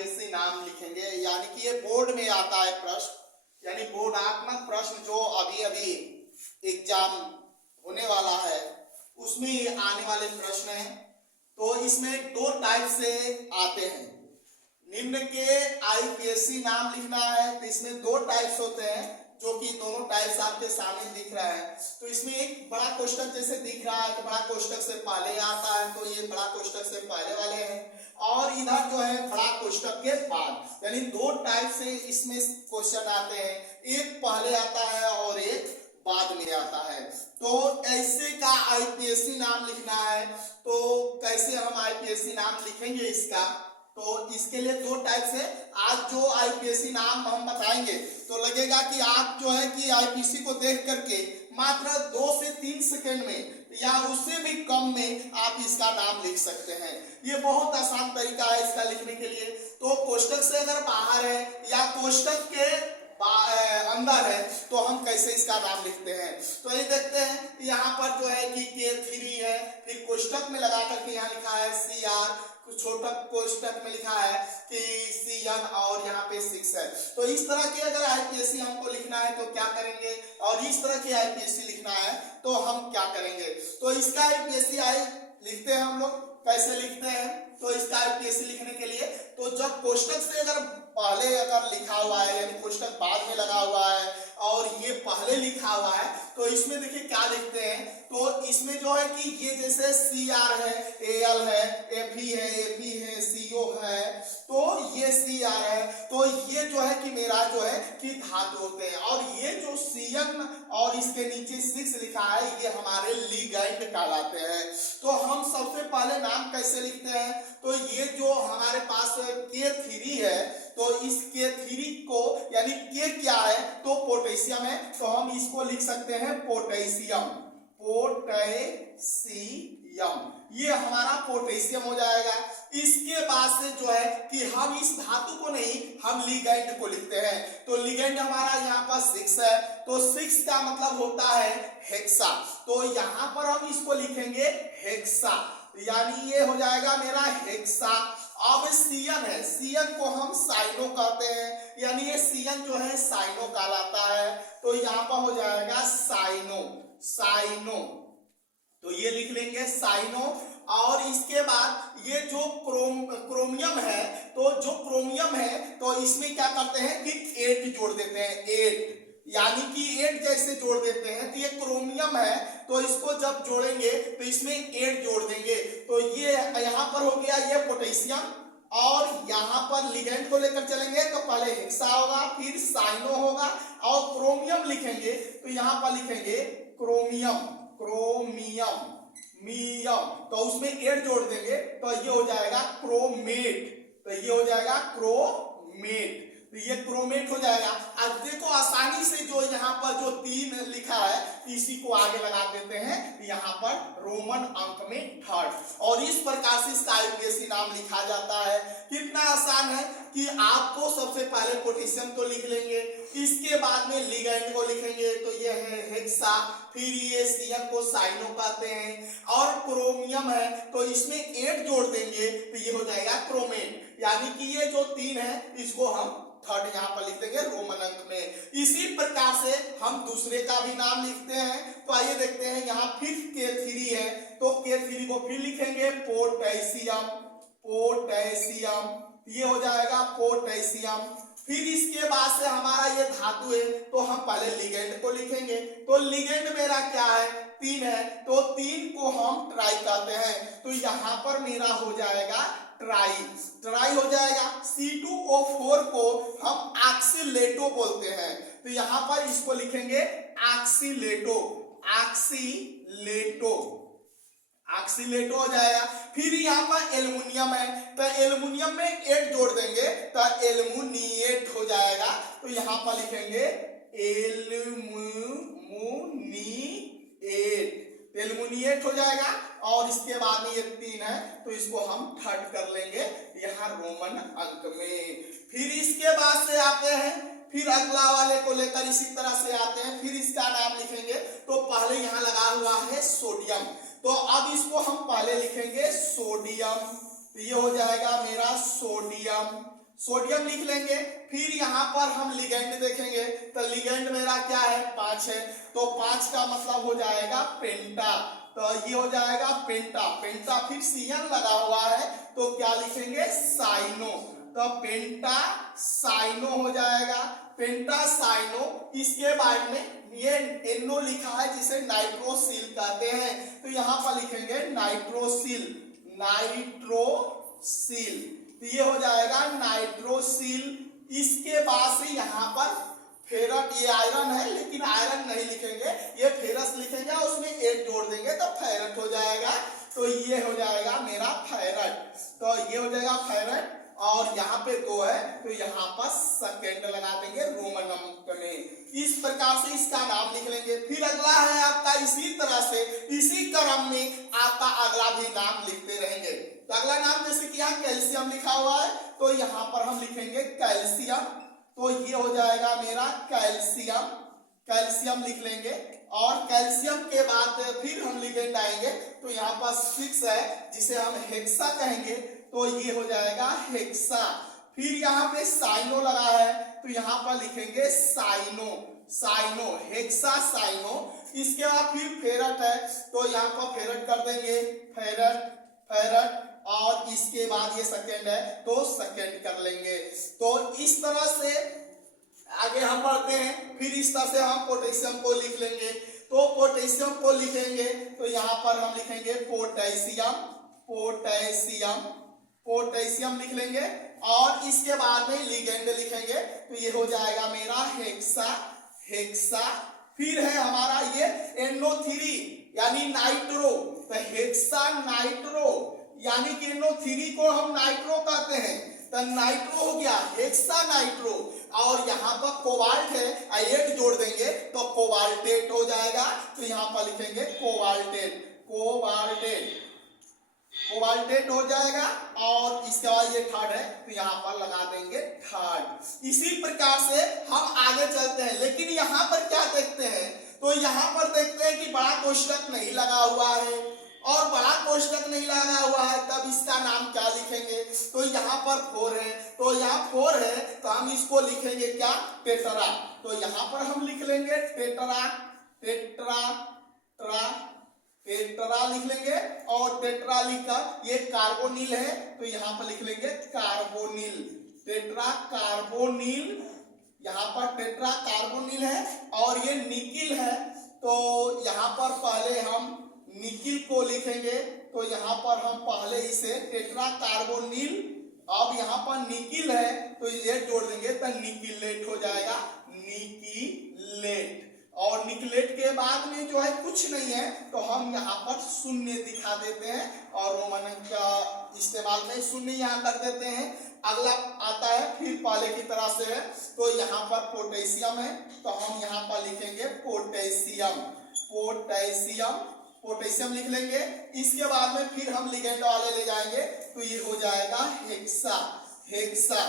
IPSC नाम लिखेंगे, यानी कि ये बोर्ड में आता है प्रश्न, यानी बोर्डात्मक प्रश्न जो अभी अभी एग्जाम होने वाला है उसमें आने वाले प्रश्न हैं। तो इसमें दो टाइप से आते हैं। निम्न के आईपीएससी नाम लिखना है तो इसमें दो टाइप्स होते हैं, जो कि दोनों टाइप्स आपके सामने दिख रहा है। तो इसमें एक बड़ा कोष्टक जैसे दिख रहा है तो बड़ा कोष्टक से पहले आता है, तो ये बड़ा कोष्टक से पहले वाले हैं, और इधर जो है बड़ा कोष्टक के बाद, यानी दो टाइप से इसमें क्वेश्चन आते हैं, एक पहले आता है और एक बाद में आता है। तो ऐसे का आईपीएससी नाम लिखना है, तो कैसे हम आईपीएससी नाम लिखेंगे इसका, तो इसके लिए दो टाइप से आज जो आईपीएससी नाम हम बताएंगे तो लगेगा कि आप जो है कि आईपीएससी को देख करके मात्र 2 से 3 सेकंड में या उससे भी कम में आप इसका नाम लिख सकते हैं। ये बहुत आसान तरीका है इसका लिखने के लिए। तो कोष्टक से अगर बाहर है या कोष्टक के अंदर है तो हम कैसे इसका नाम लिखते हैं, तो ये देखते हैं यहाँ पर जो है कि K3 है, फिर कोष्टक में लगा करके यहाँ लिखा है CR, छोटा कोष्टक में लिखा है कि CN और यहाँ पे 6 है। तो इस तरह के अगर आईपीएससी हमको लिखना है तो क्या करेंगे, और इस तरह की आईपीएससी लिखना है तो हम क्या करेंगे। तो इसका आईपीएससी लिखते हैं हम लोग, कैसे लिखते हैं, तो इसका आईपीएससी लिखने के लिए तो जब कोष्टक से अगर पहले अगर लिखा हुआ है यानी कोष्टक बाद में लगा हुआ है और ये पहले लिखा हुआ है, तो इसमें देखिए क्या लिखते हैं। तो इसमें जो है कि ये जैसे CR है, AL है, FE है, AP है, CO है, तो ये CR है, तो ये जो है कि मेरा जो है कि धातु होते हैं, और ये जो CN और इसके नीचे 6 लिखा है ये हमारे लिगैंड कहलाते हैं। तो हम सबसे पहले नाम कैसे लिखते हैं, तो ये जो हमारे पास K3 है, तो इस K3 को यानी K क्या है तो पोटेशियम है, तो हम इसको लिख सकते हैं पोटेशियम, ये हमारा पोटेशियम हो जाएगा। इसके बाद से जो है कि हम इस धातु को नहीं हम लिगैंड को लिखते हैं, तो लिगैंड हमारा यहाँ पर 6 है, तो 6 का मतलब होता है हेक्सा, तो यहाँ पर हम इसको लिखेंगे हेक्सा, यानी ये हो जाएगा मेरा हेक्सा। अब CN है, CN को हम साइनो कहते हैं, यानी ये CN जो है साइनो कहलाता है, तो यहाँ पर हो जाएगा साइनो, तो ये लिख लेंगे साइनो। और इसके बाद ये जो क्रोमियम है, तो जो क्रोमियम है तो इसमें क्या करते हैं कि 8 जोड़ देते हैं, 8 यानी कि 8 जैसे जोड़ देते हैं। तो ये क्रोमियम है तो इसको जब जोड़ेंगे तो इसमें 8 जोड़ देंगे, तो ये यहाँ पर हो गया ये पोटेशियम, और यहाँ पर लिगैंड को लेकर चलेंगे तो पहले हेक्सा होगा, फिर साइनो होगा, और क्रोमियम लिखेंगे तो यहाँ पर लिखेंगे क्रोमियम, तो उसमें 8 जोड़ देंगे तो ये हो जाएगा क्रोमेट, तो ये क्रोमेट हो जाएगा। अब देखो आसानी से जो यहाँ पर जो 3 लिखा है इसी को आगे लगा देते हैं यहाँ पर रोमन अंक में 3rd, और इस प्रकार से इसका आईपीएससी नाम लिखा जाता है। कितना आसान है कि आपको सबसे पहले पोटेशियम को लिख लेंगे, इसके बाद में लिगैंड को लिखेंगे तो ये है हेक्सा, फिर ये CN को साइनो कहते हैं, और क्रोमियम है तो इसमें 8 जोड़ देंगे तो ये हो जाएगा क्रोमेट, यानी कि ये जो 3 है इसको हम 3rd यहाँ पर लिख देंगे रोमन अंक में। इसी प्रकार से हम दूसरे का भी नाम लिखते हैं, तो आइए देखते हैं। यहाँ फिर K3 है तो K3 को फिर लिखेंगे पोटेशियम, ये हो जाएगा पोटेशियम। फिर इसके बाद से हमारा ये धातु है तो हम पहले लिगैंड को लिखेंगे, तो लिगैंड मेरा क्या है 3 है, तो 3 को हम ट्राई कहते हैं, तो यहाँ पर मेरा हो जाएगा ट्राई हो जाएगा। C2O4 को हम ऑक्सीलेटो बोलते हैं, तो यहाँ पर इसको लिखेंगे ऑक्सीलेटो हो जाएगा। फिर यहाँ पर एल्युमिनियम है तो एल्युमिनियम में 8 जोड़ देंगे तो एल्युमिनिएट हो जाएगा, तो यहाँ पर लिखेंगे एल्युमिनिएट हो जाएगा। और इसके बाद में ये 3 है तो इसको हम 3rd कर लेंगे यहाँ रोमन अंक में। फिर इसके बाद से आते हैं, फिर अगला वाले को लेकर इसी तरह से आते हैं, फिर इसका नाम लिखेंगे तो पहले यहाँ लगा हुआ है सोडियम, तो अब इसको हम पहले लिखेंगे सोडियम, तो ये हो जाएगा मेरा सोडियम लिख लेंगे। फिर यहाँ पर हम लिगेंड देखेंगे, तो लिगेंड मेरा क्या है 5 है, तो 5 का मतलब हो जाएगा पेंटा, तो ये हो जाएगा पेंटा। पेंटा फिर सीएन लगा हुआ है तो क्या लिखेंगे साइनो, तो पेंटा साइनो हो जाएगा, पेंटा साइनो। इसके बाद में ये एनो लिखा है जिसे नाइट्रोसिल कहते हैं, तो यहाँ पर लिखेंगे नाइट्रोसिल, नाइट्रोसिल, तो ये हो जाएगा नाइट्रोसिल। इसके बाद से यहाँ पर फेरस, ये आयरन है लेकिन आयरन नहीं लिखेंगे, ये फेरस लिखेंगे और उसमें एक जोड़ देंगे तो फेरट हो जाएगा, तो ये हो जाएगा मेरा फेरट, तो ये हो जाएगा फेरट। और यहाँ पे 2 है तो यहाँ पर सेकेंड लगा देंगे रोमन अंक में। इस प्रकार से इसका नाम लिख लेंगे। फिर अगला है आपका इसी तरह से इसी क्रम में आपका अगला भी नाम लिखते रहेंगे। तो अगला नाम जैसे कि यहाँ कैल्शियम लिखा हुआ है तो यहाँ पर हम लिखेंगे कैल्शियम, तो ये हो जाएगा मेरा कैल्शियम, कैल्शियम लिख लेंगे। और कैल्शियम के बाद फिर हम लिगेंड आएंगे, तो यहाँ पर 6 है जिसे हम हेक्सा कहेंगे, तो ये हो जाएगा हेक्सा। फिर यहाँ पे साइनो लगा है तो यहाँ पर लिखेंगे साइनो, साइनो, हेक्सा साइनो। इसके बाद फिर फेरट है तो यहाँ पर फेरट कर देंगे, फेरट, फेरट। और इसके बाद ये सेकेंड है तो सेकेंड कर लेंगे। तो इस तरह से आगे हम बढ़ते हैं। फिर इस तरह से हम पोटेशियम को लिख लेंगे, तो पोटेशियम को लिखेंगे तो यहाँ पर हम लिखेंगे पोटेशियम, पोटेशियम, पोटेशियम लिख लेंगे। और इसके बाद में लिगेंड लिखेंगे तो ये हो जाएगा मेरा हेक्सा, हेक्सा। फिर है हमारा ये NO3 यानी नाइट्रो, तो हेक्सा नाइट्रो, यानी कि NO3 को हम नाइट्रो कहते हैं, तो नाइट्रो हो गया हेक्सा नाइट्रो। और यहाँ पर कोबाल्ट है, एक जोड़ देंगे तो कोबाल्टेट हो जाएगा, तो यहाँ पर लिखेंगे कोबाल्टेट, कोबाल्टेट, कोबाल्टेट हो जाएगा। और इसके बाद ये थर्ड है तो यहाँ पर लगा देंगे थर्ड। इसी प्रकार से हम आगे चलते हैं, लेकिन यहाँ पर क्या देखते हैं, तो यहाँ पर देखते हैं कि बड़ा कोष्टक नहीं लगा हुआ है, और बड़ा कोष्टक नहीं लगा हुआ है तब इसका नाम क्या लिखेंगे, तो यहाँ पर 4 है, तो यहाँ 4 है तो हम इसको लिखेंगे क्या टेट्रा, तो यहाँ पर हम लिख लेंगे टेट्रा, टेट्रा, ट्रा, टेट्रा लिख लेंगे। और टेट्रा लिखकर ये कार्बोनिल है तो यहाँ पर लिख लेंगे कार्बोनिल, टेट्रा कार्बोनिल, यहाँ पर टेट्रा कार्बोनिल है। और ये निकिल है तो यहाँ पर पहले हम निकिल को लिखेंगे, तो यहाँ पर हम पहले इसे टेट्रा कार्बोनिल, अब यहाँ पर निकिल है तो ये जोड़ देंगे तो निकिलेट हो जाएगा, निकिलेट। और निकलेट के बाद में जो है कुछ नहीं है तो हम यहाँ पर शून्य दिखा देते हैं और रोमन अंक का इस्तेमाल में शून्य यहाँ कर देते हैं। अगला आता है फिर पहले की तरह से है, तो यहाँ पर पोटेशियम है तो हम यहाँ पर लिखेंगे पोटेशियम, पोटेशियम, पोटेशियम लिख लेंगे। इसके बाद में फिर हम लिगेंड वाले ले जाएंगे तो ये हो जाएगा हेक्सा, हेक्सा।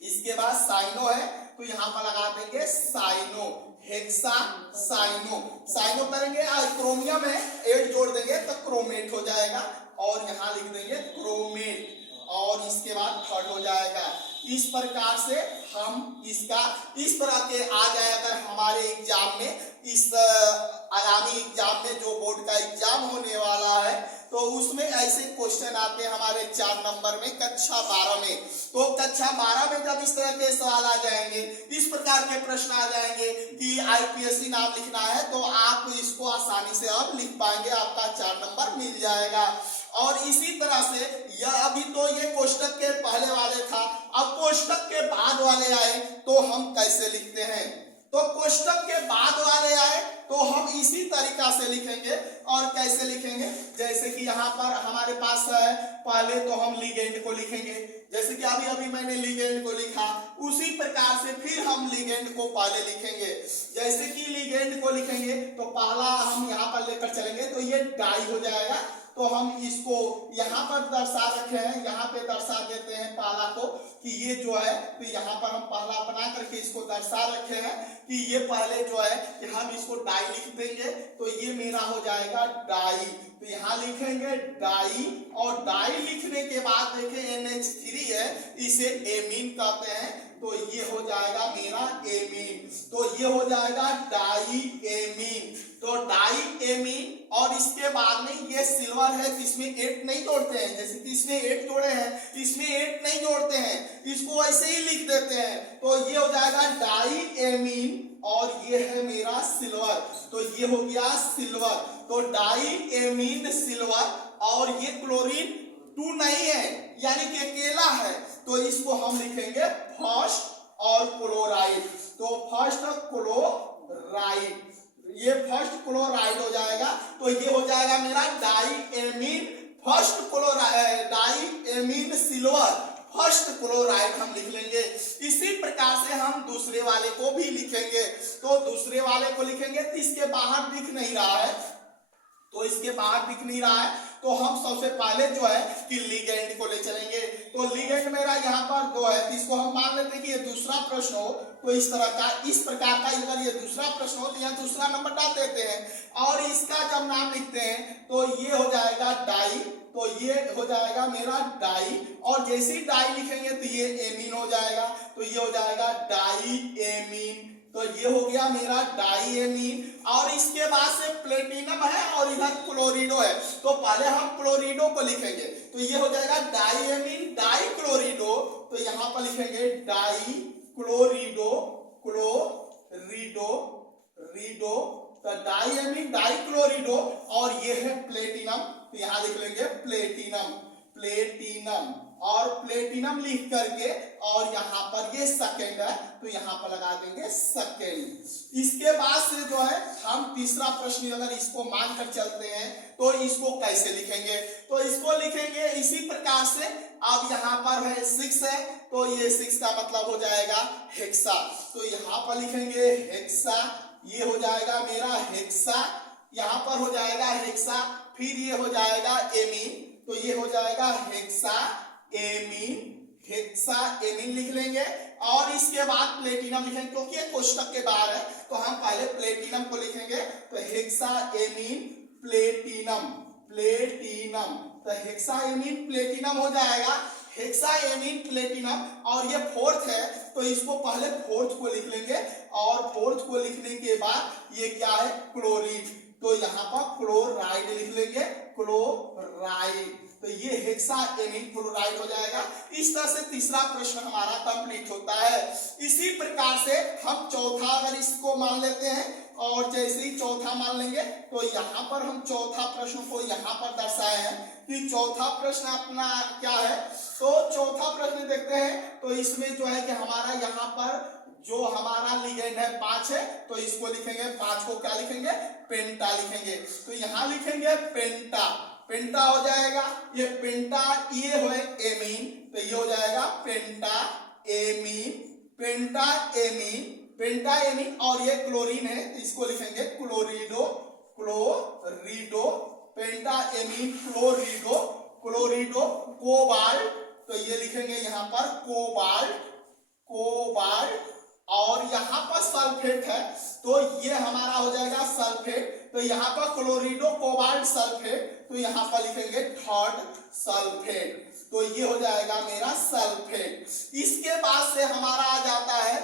इसके बाद साइनो है तो यहाँ पर लगा देंगे साइनो, हेक्सा साइनो, साइनो करेंगे। क्रोमियम है 8 जोड़ देंगे तो क्रोमेट हो जाएगा, और यहाँ लिख देंगे क्रोमेट, और इसके बाद थर्ड हो जाएगा। इस प्रकार से हम इसका इस तरह के आ जाए अगर हमारे एग्जाम में, इस आगामी एग्जाम में जो बोर्ड का एग्जाम होने वाला है तो उसमें ऐसे क्वेश्चन आते हैं हमारे 4 नंबर में कक्षा 12 में। तो कक्षा 12 में जब इस तरह के सवाल आ जाएंगे, इस प्रकार के प्रश्न आ जाएंगे कि IPSC नाम लिखना है तो आप इसको आसानी से अब लिख पाएंगे, आपका 4 नंबर मिल जाएगा। और इसी तरह से यह अभी तो ये कोष्टक के पहले वाले था, अब कोष्टक के बाद वाले आए तो हम कैसे लिखते हैं, तो कोष्टक के बाद वाले आए तो हम इसी तरीका से लिखेंगे। और कैसे लिखेंगे, जैसे कि यहाँ पर हमारे पास है, पहले तो हम लिगेंड को लिखेंगे, जैसे कि अभी अभी मैंने लिगेंड को लिखा, उसी प्रकार से फिर हम लिगेंड को पहले लिखेंगे। जैसे कि लिगेंड को लिखेंगे तो पहला हम यहाँ पर लेकर चलेंगे तो ये डाई हो जाएगा, तो हम इसको यहाँ पर दर्शा रखे हैं, यहाँ पे दर्शा देते हैं पहला को कि ये जो है, तो यहाँ पर हम पहला बना करके इसको दर्शा रखे हैं कि ये पहले जो है कि हम इसको डाई लिख देंगे, तो ये मेरा हो जाएगा डाई। तो यहाँ लिखेंगे डाई, और डाई लिखने के बाद देखें NH3 है, इसे एमीन कहते हैं, तो ये हो जाएगा मेरा एमीन। तो ये हो जाएगा डाई एमीन। तो डाई एमीन, और इसके बाद में ये सिल्वर है, इसमें 8 नहीं जोड़ते हैं, जैसे कि इसमें 8 जोड़े हैं, इसमें 8 नहीं जोड़ते हैं, इसको ऐसे ही लिख देते हैं। तो ये हो जाएगा डाई एमीन, और ये है मेरा सिल्वर, तो ये हो गया सिल्वर। तो डाई एमीन सिल्वर, और ये क्लोरीन 2 नहीं है, यानी कि अकेला है, तो इसको हम लिखेंगे फर्स्ट और क्लोराइड। तो फर्स्ट क्लोराइड, ये फर्स्ट क्लोराइड हो जाएगा। तो ये हो जाएगा मेरा di amine first chloride, di amine silver first chloride हम लिख लेंगे। इसी प्रकार से हम दूसरे वाले को भी लिखेंगे। तो दूसरे वाले को लिखेंगे, तो इसके बाहर दिख नहीं रहा है, तो इसके बाहर दिख नहीं रहा है, तो हम सबसे पहले जो है कि लिगेंड को ले चलेंगे। तो लिगेंड मेरा यहाँ पर 2 है, तो इसको हम मान लेते हैं कि ये दूसरा प्रश्न हो, तो इस तरह का, इस प्रकार का अगर ये दूसरा प्रश्न हो तो यहाँ दूसरा नंबर डाल देते हैं, और इसका जब नाम लिखते हैं तो ये हो जाएगा डाई, तो ये हो जाएगा मेरा डाई, और जैसे ही डाई लिखेंगे तो ये एमीन हो जाएगा, तो ये हो जाएगा डाई एमीन। तो ये हो गया मेरा डाई एमीन, और इसके बाद से प्लेटिनम है और इधर क्लोरिडो है, तो पहले हम क्लोरिडो को लिखेंगे, तो ये हो जाएगा डाई एमीन डाई क्लोरिडो। तो यहाँ पर लिखेंगे डाई क्लोरिडो, क्लोरिडो रीडो, तो डाई एमीन डाई क्लोरिडो, और ये है प्लेटिनम, तो यहाँ लिख लेंगे प्लेटिनम, प्लेटिनम, और प्लेटिनम लिख करके, और यहाँ पर ये सेकेंड है, तो यहाँ पर लगा देंगे सेकेंड। इसके बाद से जो है हम तीसरा प्रश्न अगर इसको मान कर चलते हैं तो इसको कैसे लिखेंगे, तो इसको लिखेंगे इसी प्रकार से। अब यहाँ पर है 6 है, तो ये 6 का मतलब हो जाएगा हेक्सा, तो यहाँ पर लिखेंगे हेक्सा, ये हो जाएगा मेरा हेक्सा, यहाँ पर हो जाएगा हेक्सा, फिर ये हो जाएगा एमीन, तो ये हो जाएगा हेक्सा एमीन, हेक्सा एमीन लिख लेंगे, और इसके बाद प्लेटिनम लिखेंगे, क्योंकि ये कोष्टक के बाहर है, तो हम पहले प्लेटिनम को लिखेंगे, तो हेक्सा एमीन प्लेटिनम, प्लेटिनम, तो हेक्सा एमीन प्लेटिनम हो जाएगा, हेक्सा एमीन प्लेटिनम। और ये फोर्थ है, तो इसको पहले फोर्थ को लिख लेंगे, और फोर्थ को लिखने के बाद ये क्या है क्लोरीन, तो यहाँ पर क्लोराइड लिख लेंगे, क्लोराइड, तो ये हेक्सा एमीन क्लोराइड हो जाएगा। इस तरह से तीसरा प्रश्न हमारा कंप्लीट होता है। इसी प्रकार से हम चौथा अगर इसको मान लेते हैं, और जैसे ही चौथा मान लेंगे तो यहाँ पर हम चौथा प्रश्न को यहाँ पर दर्शाए हैं कि चौथा प्रश्न अपना क्या है। तो चौथा प्रश्न देखते हैं, तो इसमें जो है कि हमारा यहाँ पर जो हमारा लिगेंड है 5 है, तो इसको लिखेंगे 5 को क्या लिखेंगे पेंटा लिखेंगे, तो यहाँ लिखेंगे पेंटा, पेंटा हो जाएगा, ये पेंटा, ये है एमीन, तो ये हो जाएगा पेंटा एमीन, पेंटा एमीन, पेंटा एमीन, और ये क्लोरीन है, इसको लिखेंगे क्लोरिडो, क्लोरिडो, पेंटा एमीन क्लोरिडो, क्लोरिडो, कोबाल्ट, तो ये लिखेंगे यहाँ पर कोबाल्ट, कोबाल्ट, और यहाँ पर सल्फेट है, तो ये हमारा हो जाएगा सल्फेट, तो यहाँ पर क्लोरिडो कोबाल्ट सल्फेट, तो यहाँ पर लिखेंगे थर्ड सल्फेट, तो ये हो जाएगा मेरा सल्फेट। इसके बाद से हमारा आ जाता है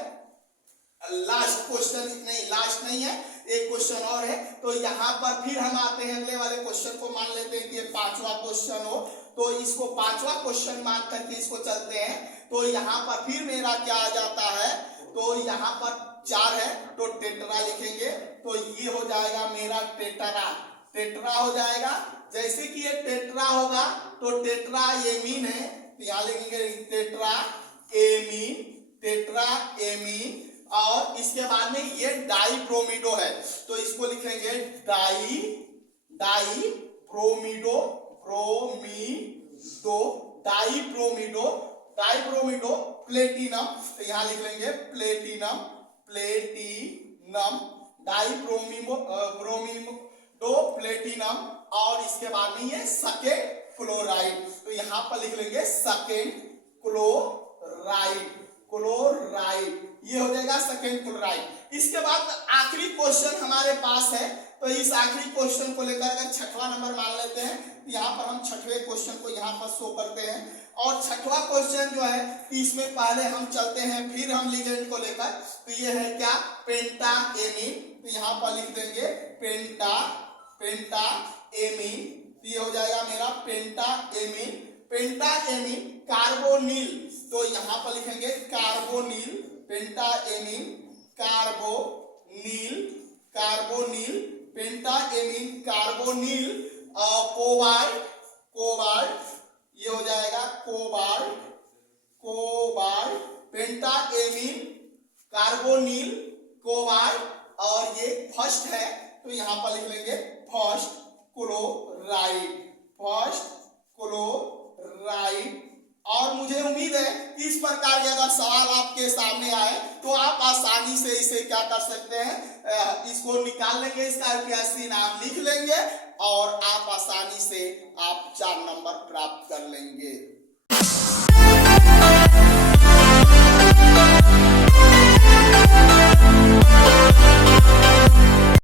लास्ट क्वेश्चन, नहीं लास्ट नहीं है, एक क्वेश्चन और है, तो यहाँ पर फिर हम आते हैं अगले वाले क्वेश्चन को, मान लेते हैं कि ये 5वां क्वेश्चन हो, तो इसको 5वां क्वेश्चन मान करके इसको चलते हैं। तो यहाँ पर फिर मेरा क्या आ जाता है, तो यहाँ पर 4 है, तो टेट्रा लिखेंगे, तो ये हो जाएगा मेरा टेट्रा, टेट्रा हो जाएगा। जैसे कि ये टेट्रा होगा तो टेट्रा एमीन है, तो यहाँ लिखेंगे टेट्रा एमीन, टेट्रा एमीन, और इसके बाद में ये डाई ब्रोमीडो है, तो इसको लिखेंगे di, di bromido, bromido, di bromido, di bromido platinum, तो यहाँ लिख लेंगे platinum, platinum, di bromido platinum, और इसके बाद में ये सेकेंड क्लोराइड, तो यहाँ पर लिख लेंगे सेकेंड क्लोराइड, क्लोराइड ये हो जाएगा सेकेंड क्लोराइड। इसके बाद आखिरी क्वेश्चन हमारे पास है, तो इस आखिरी क्वेश्चन को लेकर अगर छठवां नंबर मान लेते हैं, तो यहाँ पर हम छठवें क्वेश्चन को यहाँ पर शो करते हैं। और छठवां क्वेश्चन जो है कि इसमें पहले हम चलते हैं, फिर हम लिगेंड को लेकर, तो ये है क्या, पेंटा एमीन, तो यहाँ पर लिख देंगे पेंटा, पेंटा एमीन, तो ये हो जाएगा मेरा पेंटा एमीन, पेंटा एमीन कार्बोनिल, तो यहाँ पर लिखेंगे कार्बोनिल, पेंटा एमीन कार्बोनिल, कार्बोनिल, पेंटा एमीन कार्बोनिल, कोबाल्ट, कोबाल्ट ये हो जाएगा कोबाल्ट, कोबाल्ट, पेंटा एमीन कार्बोनिल कोबाल्ट, और ये फर्स्ट है तो यहाँ पर लिख लेंगे फर्स्ट क्लोराइड, फर्स्ट क्लोराइड। और मुझे उम्मीद है कि इस प्रकार के अगर सवाल आपके सामने आए तो आप आसानी से इसे क्या कर सकते हैं, इसको निकाल लेंगे, इसका IUPAC नाम लिख लेंगे और आप आसानी से आप 4 नंबर प्राप्त कर लेंगे।